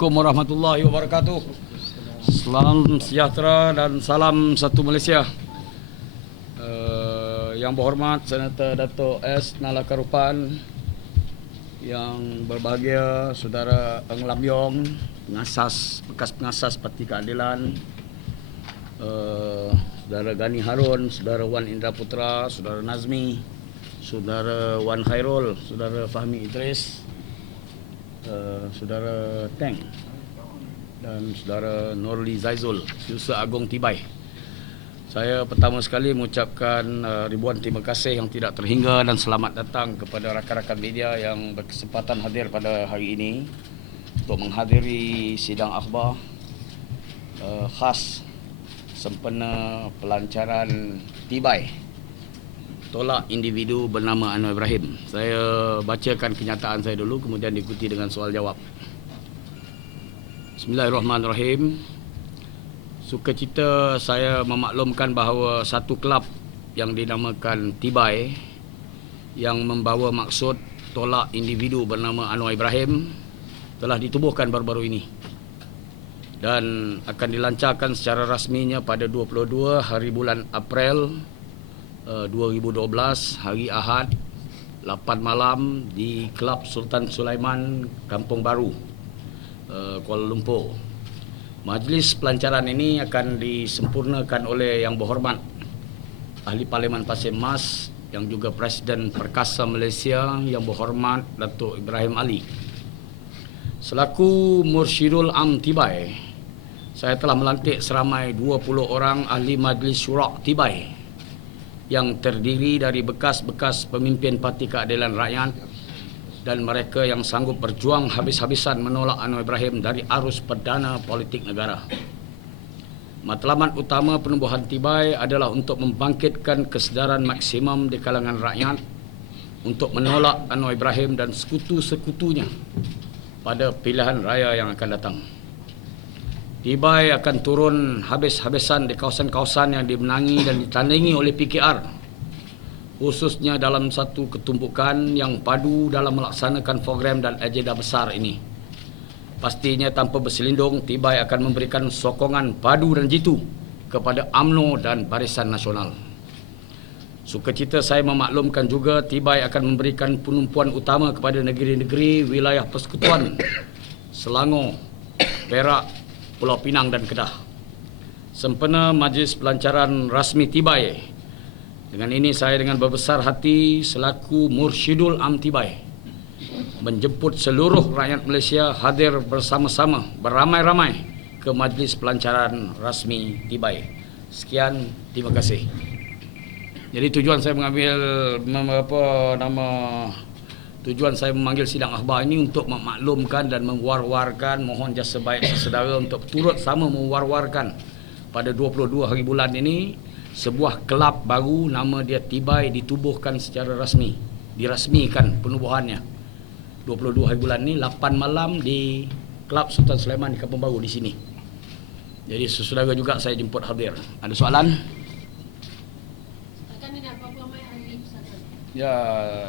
Assalamualaikum warahmatullahi wabarakatuh. Salam sejahtera dan salam satu Malaysia. Yang berhormat Senator Dato' S. Nalaka Rupan, yang berbahagia Saudara Eng Lam Yong, bekas pengasas Parti Keadilan, Saudara Gani Harun, Saudara Wan Indra Putra, Saudara Nazmi, Saudara Wan Khairul, Saudara Fahmi Idris, Saudara Teng dan Saudara Nurli Zaizul, Setiausaha Agong Tibai. Saya pertama sekali mengucapkan ribuan terima kasih yang tidak terhingga dan selamat datang kepada rakan-rakan media yang berkesempatan hadir pada hari ini untuk menghadiri sidang akhbar khas sempena pelancaran Tibai tolak individu bernama Anwar Ibrahim. Saya bacakan kenyataan saya dulu, kemudian diikuti dengan soal jawab. Bismillahirrahmanirrahim. Sukacita saya memaklumkan bahawa satu kelab yang dinamakan Tibai yang membawa maksud tolak individu bernama Anwar Ibrahim telah ditubuhkan baru-baru ini dan akan dilancarkan secara rasminya pada 22 hari bulan April 2012 hari Ahad 8 malam di Kelab Sultan Sulaiman, Kampung Baru, Kuala Lumpur. Majlis pelancaran ini akan disempurnakan oleh Yang Berhormat Ahli Parlimen Pasir Mas yang juga Presiden Perkasa Malaysia, Yang Berhormat Datuk Ibrahim Ali. Selaku Mursyidul Am Tibai, saya telah melantik seramai 20 orang ahli Majlis Syura Tibai yang terdiri dari bekas-bekas pemimpin Parti Keadilan Rakyat dan mereka yang sanggup berjuang habis-habisan menolak Anwar Ibrahim dari arus perdana politik negara. Matlamat utama penubuhan Tibai adalah untuk membangkitkan kesedaran maksimum di kalangan rakyat untuk menolak Anwar Ibrahim dan sekutu-sekutunya pada pilihan raya yang akan datang. Tibai akan turun habis-habisan di kawasan-kawasan yang dimenangi dan ditandingi oleh PKR, khususnya dalam satu ketumpukan yang padu dalam melaksanakan program dan agenda besar ini. Pastinya tanpa berselindung, Tibai akan memberikan sokongan padu dan jitu kepada UMNO dan Barisan Nasional. Sukacita saya memaklumkan juga Tibai akan memberikan penumpuan utama kepada negeri-negeri wilayah persekutuan Selangor, Perak, Pulau Pinang dan Kedah. Sempena majlis pelancaran rasmi Tibai, dengan ini saya dengan berbesar hati selaku Mursyidul Am Tibai menjemput seluruh rakyat Malaysia hadir bersama-sama beramai-ramai ke majlis pelancaran rasmi Tibai. Sekian, terima kasih. Jadi tujuan saya tujuan saya memanggil sidang akhbar ini untuk memaklumkan dan mewar-warkan, mohon jasa baik saudara untuk turut sama mewar-warkan pada 22 hari bulan ini sebuah kelab baru nama dia Tibai ditubuhkan secara rasmi, dirasmikan penubuhannya 22 hari bulan ini 8 malam di Kelab Sultan Sulaiman di Kampung Baru di sini. Jadi saudara juga saya jemput hadir. Ada soalan? Ya,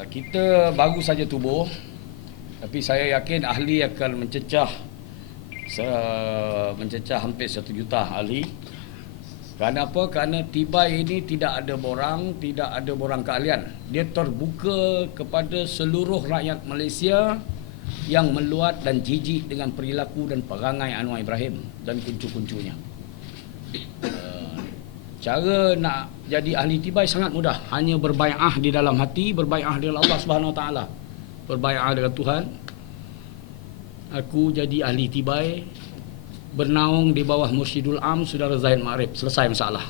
kita baru saja tubuh, tapi saya yakin ahli akan mencecah hampir 1 juta ahli. Kerana apa? Kerana Tibai ini tidak ada borang keahlian. Dia terbuka kepada seluruh rakyat Malaysia yang meluat dan jijik dengan perilaku dan perangai Anwar Ibrahim dan kuncu-kuncunya. Cara nak jadi ahli Tibai sangat mudah. Hanya berbai'ah di dalam hati, berbai'ah dengan Allah Subhanahu Wa Taala, berbai'ah dengan Tuhan. Aku jadi ahli Tibai, bernaung di bawah Mursyidul Am Saudara Zahid Ma'arif. Selesai masalah.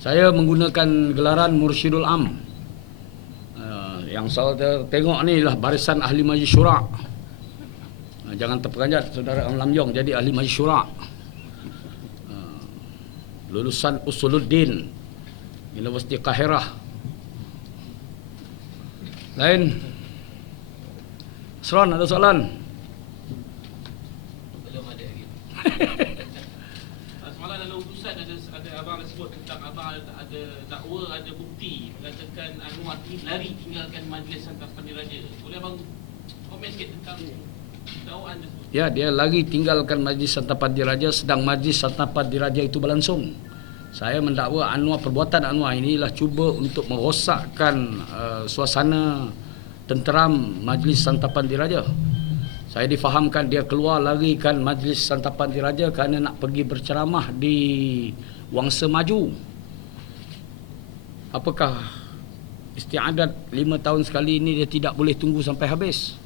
Saya menggunakan gelaran Mursyidul Am. Yang saudara tengok ni lah barisan ahli Majlis Syura. Jangan terperanjat Saudara Eng Lam Yong jadi ahli Majlis Syura. Lulusan Usuluddin Universiti Qahirah. Lain? Seron, ada soalan? Semalam dalam utusan ada abang sebut tentang abang ada dakwa, ada bukti mengatakan Anwar lari tinggalkan majlis Santas Pandiraja. Boleh abang komen sikit tentang dakwaan tersebut. Ya, dia lagi tinggalkan Majlis Santapan Diraja sedang Majlis Santapan Diraja itu berlangsung. Saya mendakwa Anwar, perbuatan Anwar inilah cuba untuk merosakkan suasana tenteram Majlis Santapan Diraja. Saya difahamkan dia keluar lagi kan Majlis Santapan Diraja kerana nak pergi berceramah di Wangsa Maju. Apakah istiadat 5 tahun sekali ini dia tidak boleh tunggu sampai habis?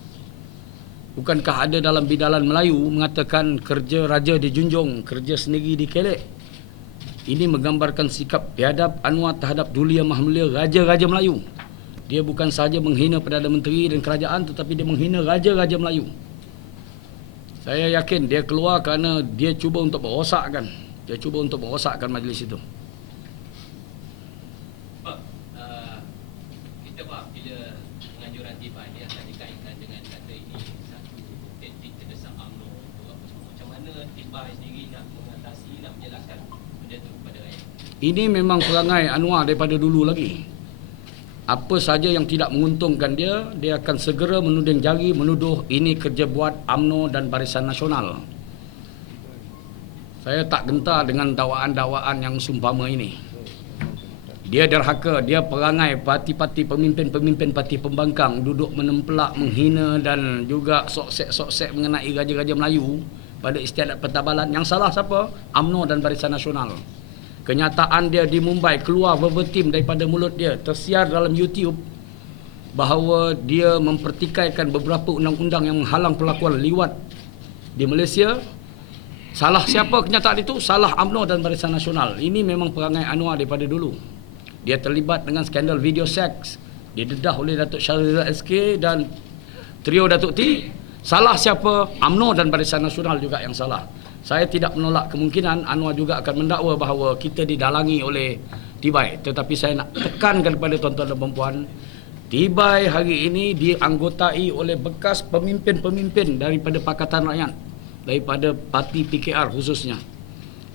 Bukankah ada dalam bidalan Melayu mengatakan kerja raja dijunjung, kerja sendiri dikelek? Ini menggambarkan sikap biadab Anwar terhadap Duli Yang Maha Mulia Raja-Raja Melayu. Dia bukan sahaja menghina Perdana Menteri dan kerajaan, tetapi dia menghina Raja-Raja Melayu. Saya yakin dia keluar kerana dia cuba untuk merosakkan. Dia cuba untuk merosakkan majlis itu. Pak, kita faham bila penganjuran tiba dia akan dikaitkan dengan kata ini satu taktik terdesak UMNO untuk apa semua. Macam mana tiba sendiri nak mengatasi, nak menjelaskan benda itu kepada rakyat? Ini memang perangai Anwar daripada dulu lagi. Apa saja yang tidak menguntungkan dia, dia akan segera menuding jari, menuduh ini kerja buat UMNO dan Barisan Nasional. Saya tak gentar dengan dakwaan-dakwaan yang sumpama ini. Dia derhaka, dia perangai parti-parti pemimpin-pemimpin parti pembangkang duduk menempelak, menghina dan juga soksek-soksek mengenai Raja-Raja Melayu pada istiadat pertabalan. Yang salah siapa? UMNO dan Barisan Nasional. Kenyataan dia di Mumbai keluar verbatim daripada mulut dia, tersiar dalam YouTube bahawa dia mempertikaikan beberapa undang-undang yang menghalang perlakuan liwat di Malaysia. Salah siapa kenyataan itu? Salah UMNO dan Barisan Nasional. Ini memang perangai Anwar daripada dulu. Dia terlibat dengan skandal video seks, didedah oleh Datuk Syahrizal SK dan trio Datuk T. Salah siapa? UMNO dan Barisan Nasional juga yang salah. Saya tidak menolak kemungkinan Anwar juga akan mendakwa bahawa kita didalangi oleh Tibai. Tetapi saya nak tekankan kepada tuan-tuan dan puan-puan, Tibai hari ini dianggotai oleh bekas pemimpin-pemimpin daripada Pakatan Rakyat, daripada parti PKR khususnya.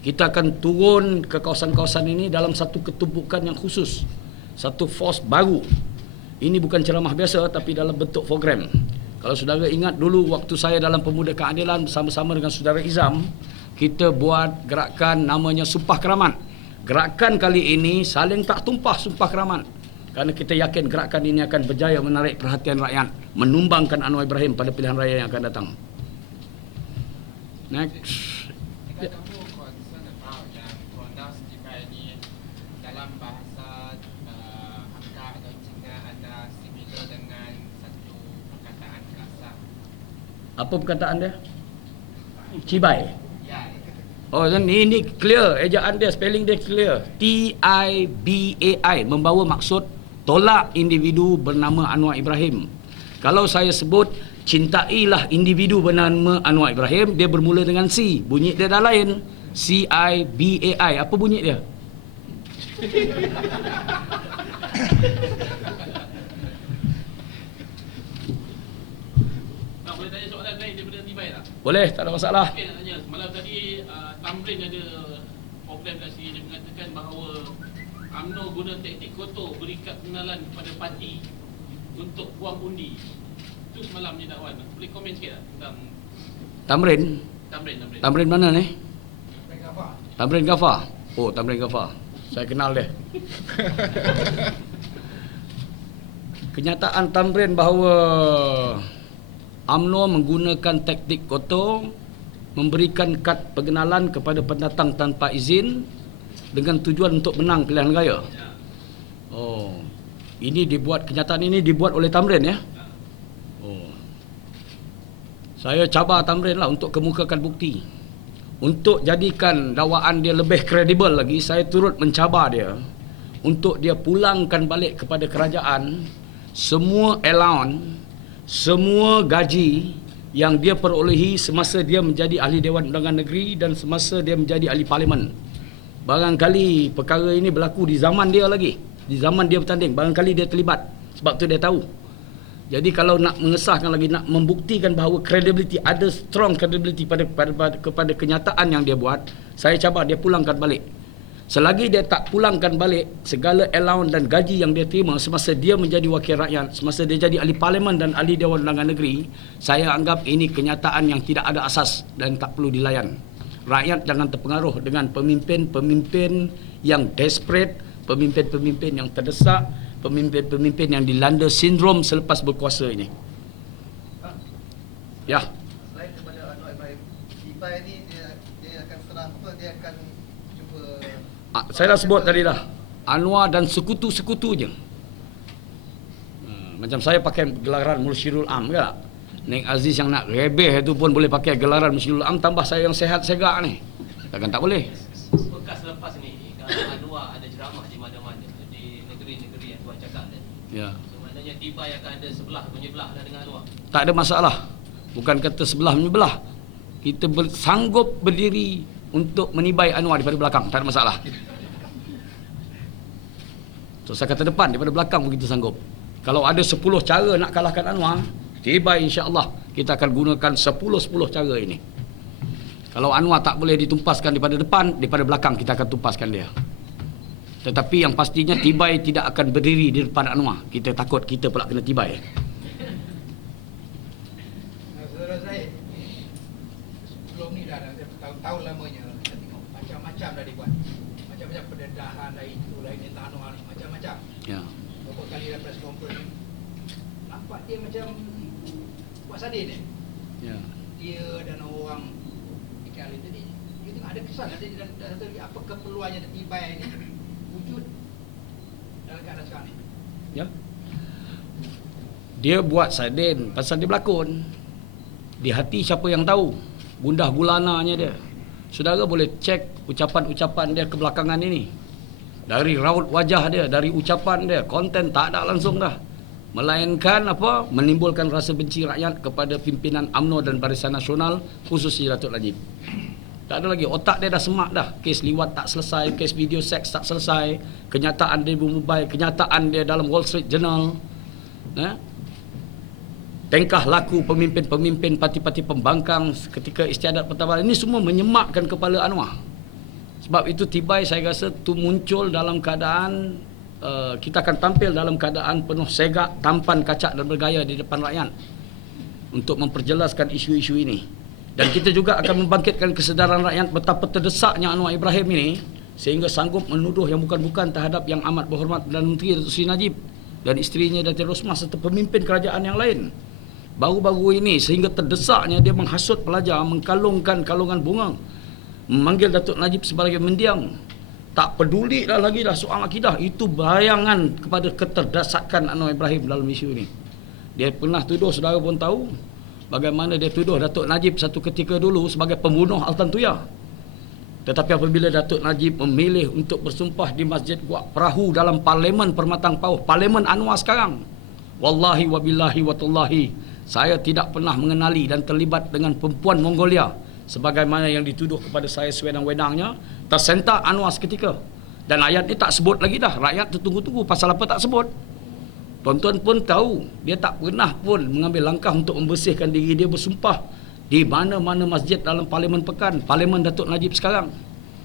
Kita akan turun ke kawasan-kawasan ini dalam satu ketumpukan yang khusus, satu force baru. Ini bukan ceramah biasa tapi dalam bentuk program. Kalau saudara ingat dulu waktu saya dalam Pemuda Keadilan bersama-sama dengan saudara Izam, kita buat gerakan namanya Sumpah Keramat. Gerakan kali ini saling tak tumpah Sumpah Keramat. Kerana kita yakin gerakan ini akan berjaya menarik perhatian rakyat, menumbangkan Anwar Ibrahim pada pilihan raya yang akan datang. Next. Jika kamu concern about yang pronouns Tibai ini dalam bahasa Hakka atau Cina ada similar dengan satu perkataan kasar. Apa perkataan dia? Cibai. Ya, Oh, ini clear. Ejaan dia, spelling dia clear. T-I-B-A-I. Membawa maksud tolak individu bernama Anwar Ibrahim. Kalau saya sebut cintailah individu bernama Anwar Ibrahim, dia bermula dengan C. Bunyi dia dah lain. C-I-B-A-I. Apa bunyi dia? Nak boleh tanya soalan lain daripada Tibai tak? Boleh, tak ada masalah. Okey, nak tanya. Semalam tadi Tamrin ada program kat sini, dia mengatakan bahawa UMNO guna taktik kotor beri kad pengenalan kepada parti untuk buang undi. Itu semalam je dakwan. Boleh komen sikit tak tentang Tamrin. Tamrin? Tamrin mana ni? Tamrin Ghafar. Oh, Tamrin Ghafar. Saya kenal dia. Kenyataan Tamrin bahawa UMNO menggunakan taktik kotor, memberikan kad pengenalan kepada pendatang tanpa izin dengan tujuan untuk menang pilihan raya. Oh, ini dibuat, kenyataan ini dibuat oleh Tamrin ya? Oh. Saya cabar Tamrin lah untuk kemukakan bukti. Untuk jadikan dakwaan dia lebih kredibel lagi, saya turut mencabar dia untuk dia pulangkan balik kepada kerajaan semua allowance, semua gaji yang dia perolehi semasa dia menjadi ahli Dewan Undangan Negeri dan semasa dia menjadi ahli Parlimen. Barangkali perkara ini berlaku di zaman dia lagi, di zaman dia bertanding, barangkali dia terlibat, sebab tu dia tahu. Jadi kalau nak mengesahkan lagi, nak membuktikan bahawa credibility, ada strong credibility kepada kenyataan yang dia buat, saya cabar dia pulangkan balik. Selagi dia tak pulangkan balik segala allowance dan gaji yang dia terima semasa dia menjadi wakil rakyat, semasa dia jadi ahli parlimen dan ahli Dewan Undangan Negeri, saya anggap ini kenyataan yang tidak ada asas dan tak perlu dilayan. Rakyat jangan terpengaruh dengan pemimpin-pemimpin yang desperate, pemimpin-pemimpin yang terdesak, pemimpin-pemimpin yang dilanda sindrom selepas berkuasa ini. Ya. Selain daripada Anwar Ibrahim, Tibai ni dia akan serang apa? Dia akan cuba. Saya dah sebut tadi dah. Anwar dan sekutu-sekutunya. Macam saya pakai gelaran Mursyidul Am ke tak? Nek Aziz yang nak rebeh itu pun boleh pakai gelaran Mursyidul Am, tambah saya yang sehat segak ni. Takkan tak boleh. Bekas lepas ni, kalau Anwar ada ceramah di mana-mana di negeri-negeri yang tuan cakap tadi. Ya. So, maknanya Tibai akan ada sebelah menyebelah lah dengan Anwar. Tak ada masalah. Bukan kata sebelah menyebelah. Kita sanggup berdiri untuk menibai Anwar daripada belakang. Tak ada masalah. So saya kata depan, daripada belakang pun kita sanggup. Kalau ada 10 cara nak kalahkan Anwar, Tibai insya-Allah kita akan gunakan 10 cara ini. Kalau Anwar tak boleh ditumpaskan daripada depan, daripada belakang kita akan tumpaskan dia. Tetapi yang pastinya Tibai tidak akan berdiri di depan Anwar. Kita takut kita pula kena Tibai. Saudara Zahid, sebelum ni dah tahun-tahun lamanya kita tengok macam-macam dah dibuat. Macam-macam pendedahan lah itu, lain ni tak Anwar, macam-macam. Ya. Beberapa kali dalam press conference nampak dia macam buat sadin ni. Ya. Dia dan orang ikan lain tadi, dia tengok ada kesan ada dan apa keperluannya Tibai ni wujud dalam keadaan sekarang ni. Ya. Dia buat sadin pasal dia berlakon. Di hati siapa yang tahu gundah gulananya dia. Saudara boleh cek ucapan-ucapan dia kebelakangan ini. Dari raut wajah dia, dari ucapan dia, konten tak ada langsung dah. Melainkan apa? Menimbulkan rasa benci rakyat kepada pimpinan UMNO dan Barisan Nasional, khususnya Datuk Najib. Tak ada lagi, otak dia dah semak dah. Kes liwat tak selesai, kes video seks tak selesai, kenyataan dia di Mumbai, kenyataan dia dalam Wall Street Journal. Tingkah laku pemimpin-pemimpin parti-parti pembangkang ketika istiadat pertabaran, ini semua menyemakkan kepala Anwar. Sebab itu Tibai saya rasa tu muncul dalam keadaan kita akan tampil dalam keadaan penuh segak, tampan, kacak dan bergaya di depan rakyat untuk memperjelaskan isu-isu ini. Dan kita juga akan membangkitkan kesedaran rakyat betapa terdesaknya Anwar Ibrahim ini sehingga sanggup menuduh yang bukan-bukan terhadap yang amat berhormat Perdana Menteri Datuk Seri Najib dan isterinya Datin Rosmah serta pemimpin kerajaan yang lain. Baru-baru ini sehingga terdesaknya dia menghasut pelajar, mengkalungkan kalungan bunga, memanggil Datuk Najib sebagai mendiang. Tak peduli dah lagi dah soal akidah. Itu bayangan kepada keterdesakan Anwar Ibrahim dalam isu ini. Dia pernah tuduh, saudara pun tahu bagaimana dia tuduh Datuk Najib satu ketika dulu sebagai pembunuh Altan Tuya. Tetapi apabila Datuk Najib memilih untuk bersumpah di Masjid Guak Perahu dalam Parlimen Permatang Pauh, Parlimen Anwar sekarang, wallahi wabillahi watallahi, saya tidak pernah mengenali dan terlibat dengan perempuan Mongolia sebagaimana yang dituduh kepada saya sewenang-wenangnya. Tersentak Anwar seketika. Dan ayat ni tak sebut lagi dah. Rakyat tertunggu-tunggu pasal apa tak sebut. Tuan-tuan pun tahu dia tak pernah pun mengambil langkah untuk membersihkan diri dia bersumpah di mana-mana masjid dalam Parlimen Pekan, Parlimen Datuk Najib sekarang.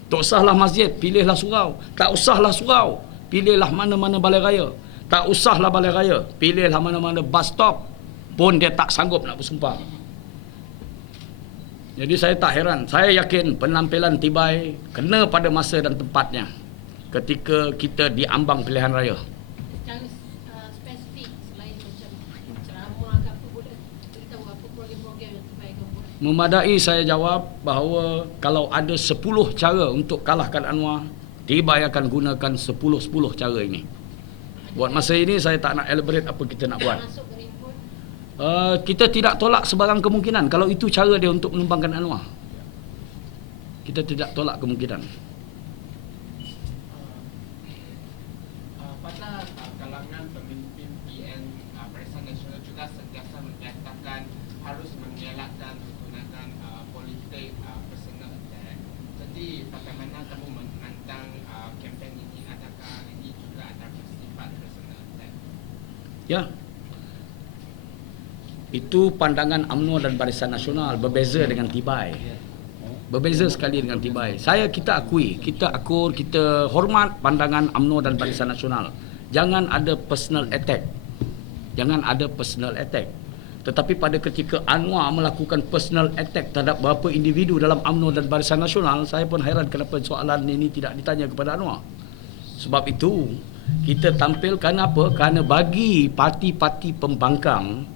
Tak usahlah masjid, pilihlah surau. Tak usahlah surau, pilihlah mana-mana balai raya. Tak usahlah balai raya, pilihlah mana-mana bus stop. Pun dia tak sanggup nak bersumpah. Jadi saya tak heran. Saya yakin penampilan Tibai kena pada masa dan tempatnya ketika kita diambang pilihan raya. Secara spesifik, selain macam ceramah ke apa, boleh beritahu apa program-program yang Tibai akan buat? Memadai saya jawab bahawa kalau ada 10 cara untuk kalahkan Anwar, Tibai akan gunakan 10 cara ini. Buat masa ini saya tak nak elaborate apa kita nak buat. Masuk ke Ringpun? Kita tidak tolak sebarang kemungkinan kalau itu cara dia untuk menumbangkan Anwar. Kita tidak tolak kemungkinan. Pada kalangan pemimpin PN Barisan Nasional juga sentiasa menyatakan harus mengelakkan menggunakan politik personal attack. Jadi bagaimana kamu menantang kempen ini? Adakah ini juga ada bersifat personal attack? Ya. Itu pandangan UMNO dan Barisan Nasional berbeza dengan Tibai. Berbeza sekali dengan Tibai. Kita akui, kita akur, kita hormat pandangan UMNO dan Barisan Nasional. Jangan ada personal attack. Jangan ada personal attack. Tetapi pada ketika Anwar melakukan personal attack terhadap beberapa individu dalam UMNO dan Barisan Nasional, saya pun hairan kenapa soalan ini tidak ditanya kepada Anwar. Sebab itu, kita tampil kerana apa? Kerana bagi parti-parti pembangkang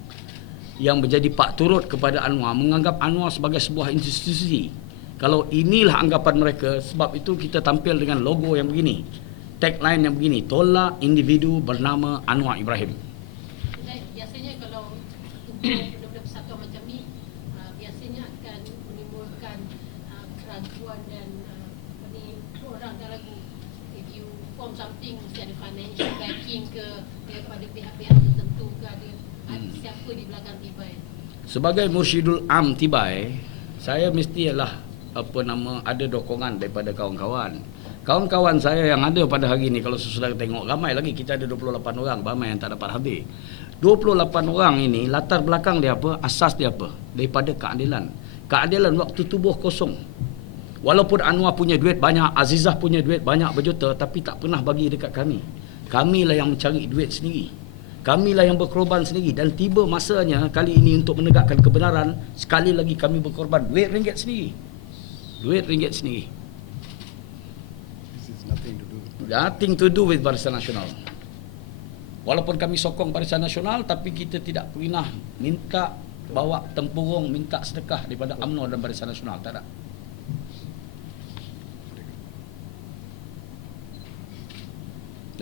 yang menjadi pak turut kepada Anwar, menganggap Anwar sebagai sebuah institusi. Kalau inilah anggapan mereka, sebab itu kita tampil dengan logo yang begini, tagline yang begini, tolak individu bernama Anwar Ibrahim. Biasanya kalau benda-benda persatuan macam ni, biasanya akan menimbulkan keraguan dan orang akan ragu. If you form something, mesti ada financial backing ke daripada pihak-pihak tertentu ke, ada siapa di belakang Tibai. Sebagai Mursyidul Am Tibai, saya mesti ada dokongan daripada kawan-kawan. Kawan-kawan saya yang ada pada hari ini, kalau saudara tengok ramai lagi, kita ada 28 orang, ramai yang tak dapat hadir. 28 orang ini latar belakang dia apa? Asas dia apa? Daripada keadilan. Keadilan waktu tubuh kosong. Walaupun Anwar punya duit banyak, Azizah punya duit banyak berjuta, tapi tak pernah bagi dekat kami. Kamilah yang mencari duit sendiri. Kamilah yang berkorban sendiri, dan tiba masanya kali ini untuk menegakkan kebenaran, sekali lagi kami berkorban duit ringgit sendiri. Duit ringgit sendiri. This is nothing Nothing to to do. do with Barisan Nasional. Walaupun kami sokong Barisan Nasional, tapi kita tidak pernah minta bawa tempurung, minta sedekah daripada UMNO dan Barisan Nasional. Tak ada.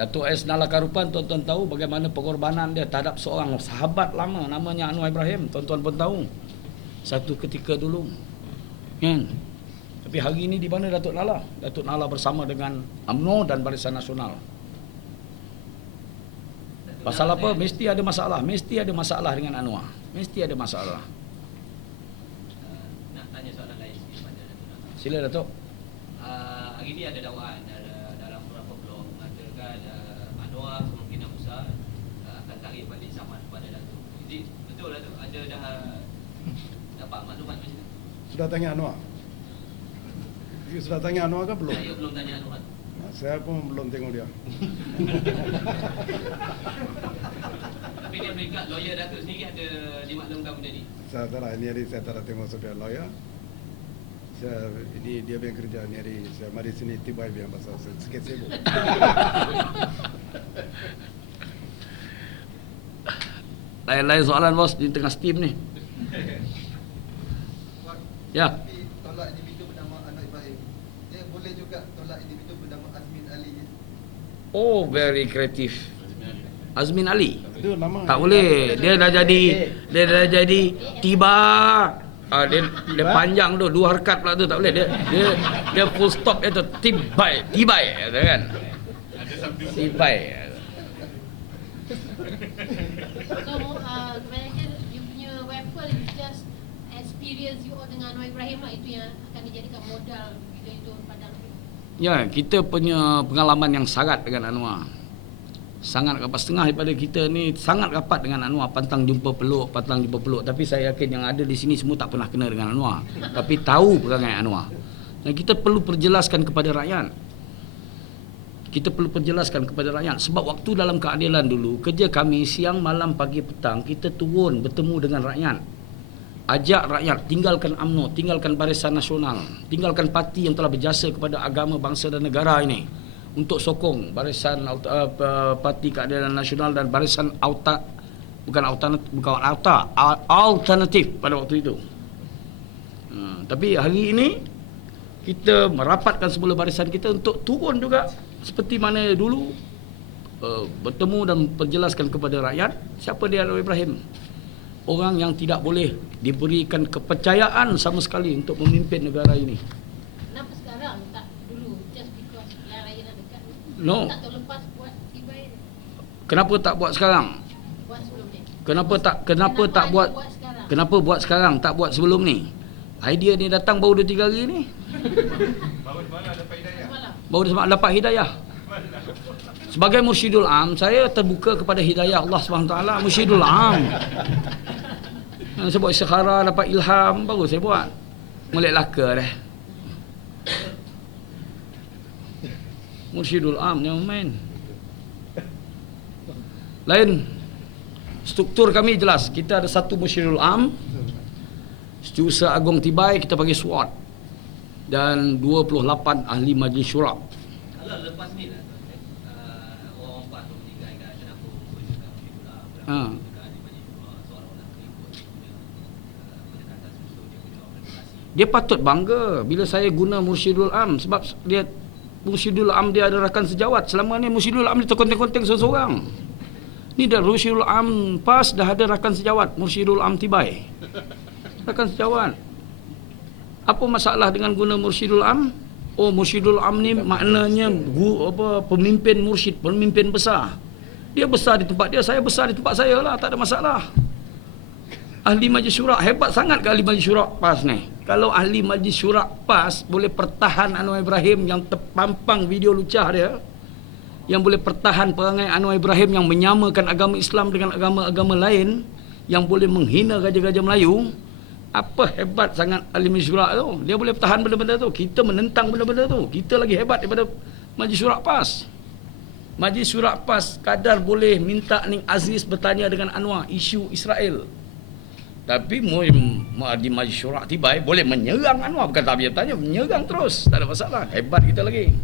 Datuk S. Nala Karupan, tuan-tuan tahu bagaimana pengorbanan dia terhadap seorang sahabat lama namanya Anwar Ibrahim. Tuan-tuan pun tahu. Satu ketika dulu. Kan? Tapi hari ini di mana Datuk Nala? Datuk Nala bersama dengan UMNO dan Barisan Nasional. Pasal apa? Mesti ada masalah. Mesti ada masalah dengan Anwar. Mesti ada masalah. Nak tanya soalan lain sikit pada Datuk Nala. Sila Datuk. Hari ini ada dakwaan dalam beberapa blog mengatakan Anwar kemungkinan besar akan tarik balik saman kepada Datuk. Jadi betul Datuk, ada dah dapat maklumat macam tu? Sudah tanya Anwar? You sudah tanya Anwar ke belum? Saya belum tanya Anwar. Saya pun belum tengok dia. Tapi dia berikat lawyer Datuk sendiri ada dimaklumkan benda ni. Saya tak ada, ini hari saya tak ada tengok saudara lawyer. Ini dia yang kerja ni hari. Saya mari sini Tibai yang pasal saya sikit sibuk. Lain-lain soalan bos di tengah steam ni. Ya. Tapi tolak individu bernama Anwar Ibrahim, dia boleh juga tolak individu bernama Azmin Ali. Oh, very kreatif. Azmin Ali. Itu nama. Tak boleh. Dia dah jadi tiba. Dia panjang tu, dua harakat pula tu, tak boleh. Dia full stop dia tu, tibai kan. Tibai. So, kebanyakan you punya weapon is just experience you dengan Anwar Ibrahim lah, itu yang akan dijadikan modal bila itu padang. Ya, kita punya pengalaman yang sangat dengan Anwar. Sangat rapat, setengah daripada kita ni sangat rapat dengan Anwar, pantang jumpa peluk. Tapi saya yakin yang ada di sini semua tak pernah kena dengan Anwar, tapi tahu perangai Anwar. Dan kita perlu perjelaskan kepada rakyat. Sebab waktu dalam keadilan dulu, kerja kami siang, malam, pagi, petang, kita turun bertemu dengan rakyat. Ajak rakyat tinggalkan UMNO, tinggalkan Barisan Nasional, tinggalkan parti yang telah berjasa kepada agama, bangsa dan negara ini, untuk sokong Barisan Parti Keadilan Nasional dan Barisan Alternatif pada waktu itu. Tapi hari ini kita merapatkan semula barisan kita untuk turun juga seperti mana dulu, bertemu dan menjelaskan kepada rakyat siapa dia Anwar Ibrahim. Orang yang tidak boleh diberikan kepercayaan sama sekali untuk memimpin negara ini. Kenapa sekarang tak dulu? Just because pilihan raya dah dekat. No. Tak terlepas buat Tibai. Kenapa tak buat sekarang? Buat sebelum ni. Kenapa tak buat? Sekarang? Kenapa buat sekarang, tak buat sebelum ni? Idea ni datang baru 2-3 hari ni. Baru dapat hidayah. Sebagai Mursyidul Am, saya terbuka kepada hidayah Allah SWT. Mursyidul Am. Saya buat istikhara, dapat ilham, baru saya buat. Molek laka dah. Mursyidul Am yang main. Lain. Struktur kami jelas. Kita ada satu Mursyidul Am, Setiausaha Agung Tibai kita panggil SWAT, dan 28 ahli majlis syura. Kalau lepas ni lah orang PAS tu meninggal kat kenapa bercakap pula Ha. seolah-olah ikut pendekatan struktur dia punya organisasi. Dia patut bangga bila saya guna Mursyidul Am, sebab dia Mursyidul Am dia ada rakan sejawat. Selama ni Mursyidul Am dia terkonteng-konteng seorang-seorang. Ni dah Mursyidul Am PAS dah ada rakan sejawat, Mursyidul Am Tibai. Rakan sejawat. Apa masalah dengan guna Mursyidul Am? Oh, Mursyidul Am ni maknanya pemimpin mursyid, pemimpin besar. Dia besar di tempat dia, saya besar di tempat saya lah, tak ada masalah. Ahli Majlis Syura, hebat sangat ke ahli Majlis Syura PAS ni? Kalau ahli Majlis Syura PAS boleh pertahan Anwar Ibrahim yang terpampang video lucah dia, yang boleh pertahan perangai Anwar Ibrahim yang menyamakan agama Islam dengan agama-agama lain, yang boleh menghina gajah-gajah Melayu, apa hebat sangat ahli Majlis Syura tu? Dia boleh pertahan benda-benda tu. Kita menentang benda-benda tu. Kita lagi hebat daripada Majlis Syura PAS. Majlis Syura PAS kadar boleh minta Ning Aziz bertanya dengan Anwar isu Israel. Tapi di Majlis Syura Tibai boleh menyerang Anwar, bukan tak biar tanya, menyerang terus, tak ada masalah. Hebat kita lagi.